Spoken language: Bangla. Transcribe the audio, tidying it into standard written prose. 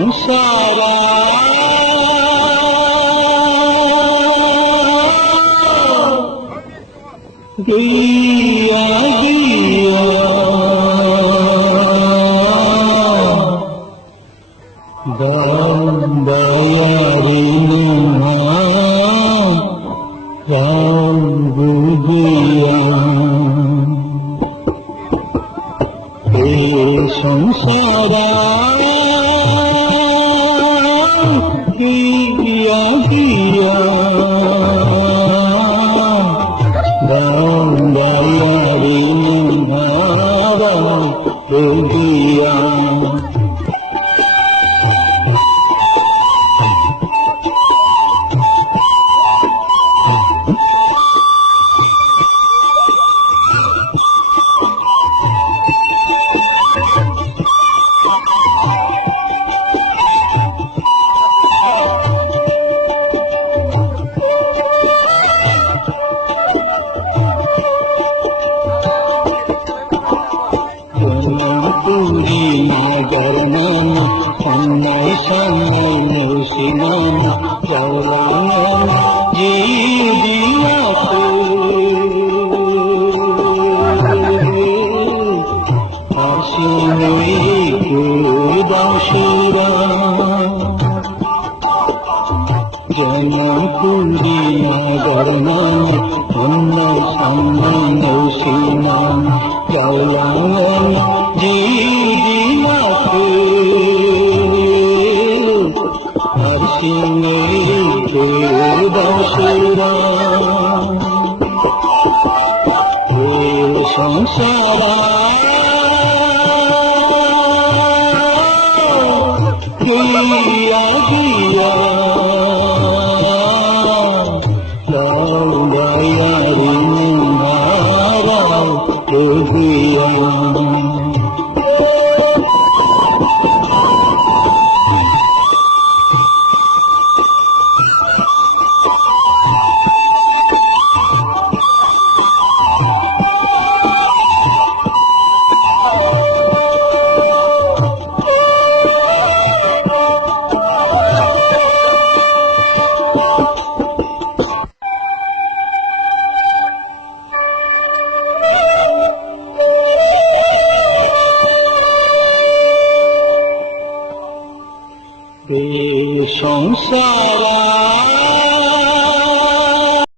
সংসারা গিয়া গিয়া দয়ারি রাম বুঝিয়া এই সংসারা গিয়া গিয়া দয়ারি রাম বুঝিয়া পুরী নগর নানা সন্ন্যায় সন্ন্যায় নৌসি নানা চলানা জীবিয়াতে আসিনি দাসীরা যেমন পুরী নগর নানা সন্ন্যায় সন্ন্যায় নৌসি নানা চলানা জীবিয়াতে আসিনি দাসীরা সংসারা